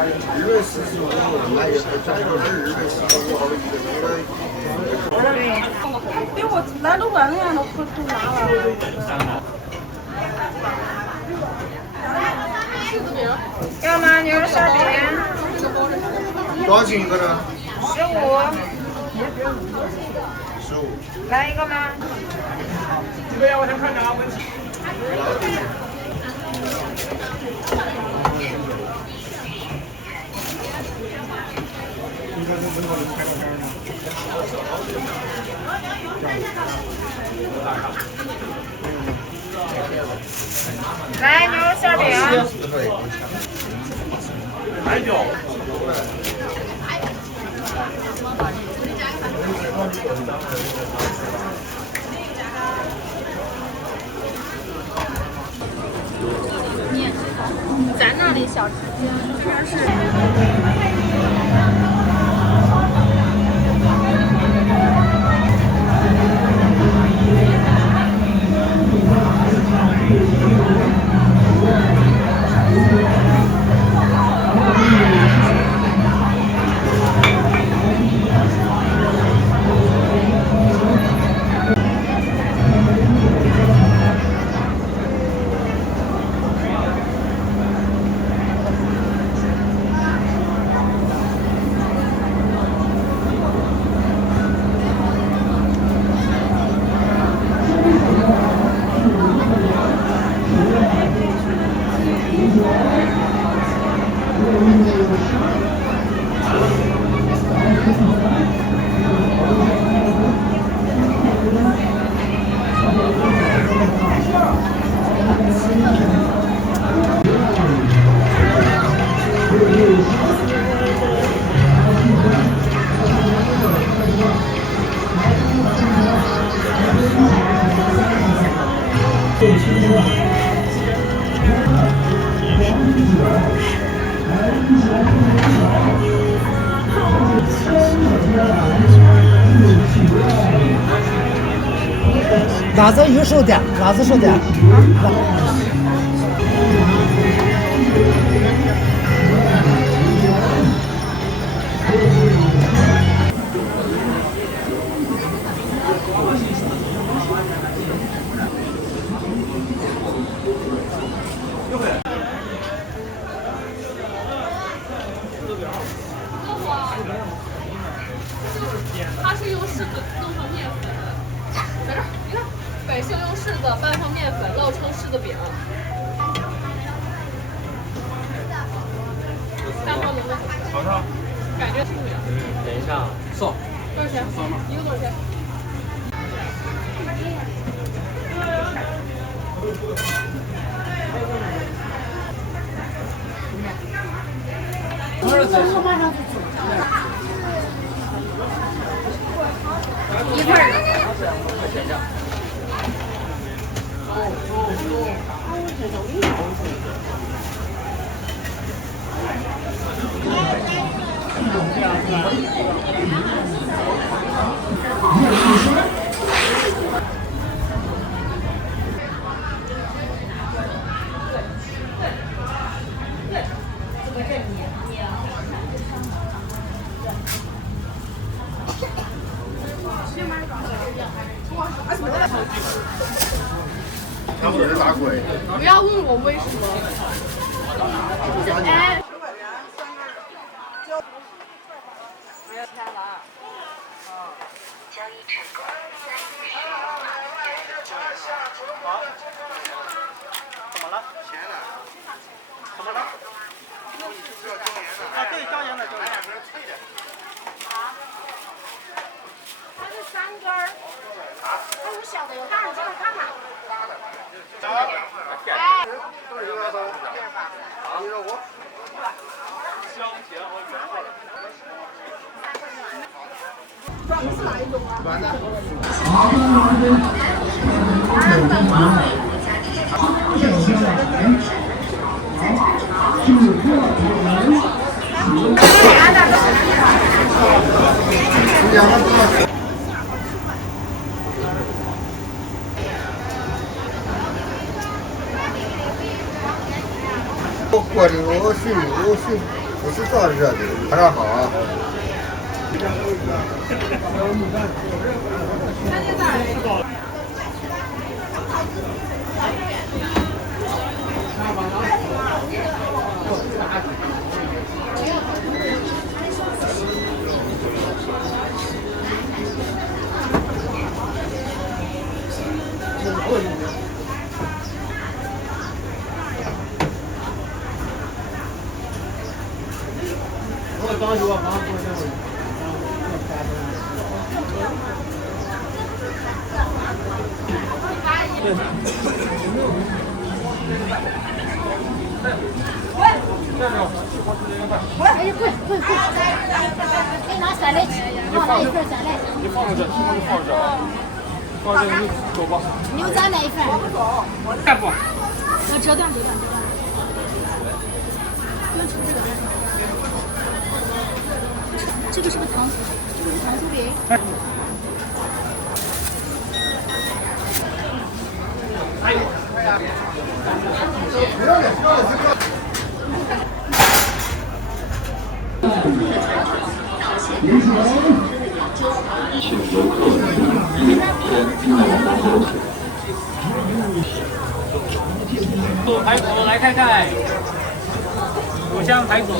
245，那也是加一个245，好几个那个。对，我那都万样都可拿了。要吗？牛肉烧饼。多少钱一个呢？15。15。来一个吗？这个要我先看着啊，来牛肉馅饼。太久。咱那里小吃街这边是。辣子有手点，辣子手点。它是用柿子弄成面粉，在这儿，你看，百姓用柿子拌上面粉，烙成柿子饼。3号能不能？尝尝。感觉挺美。等一下，送。多少钱？一个多少钱？我马上就走。一份儿。他不是大贵。不要问我为什么。哎。没有钱了。交易成功。怎么了？钱呢？怎么了？啊，对，椒盐的，椒盐的。它是3根儿。它有小的有大的，这个看看。哎，都是一个吧？你说我。香甜和原味。软的是哪一种啊？软的。过的我是。不是做热的，还要好啊。哎呀，贵！给你拿3类去，放那一份3类。你放着，放着你走吧。牛杂那一份。干不？要折断。这个是个糖醋饼。请游客于天排骨来看看，五香排骨。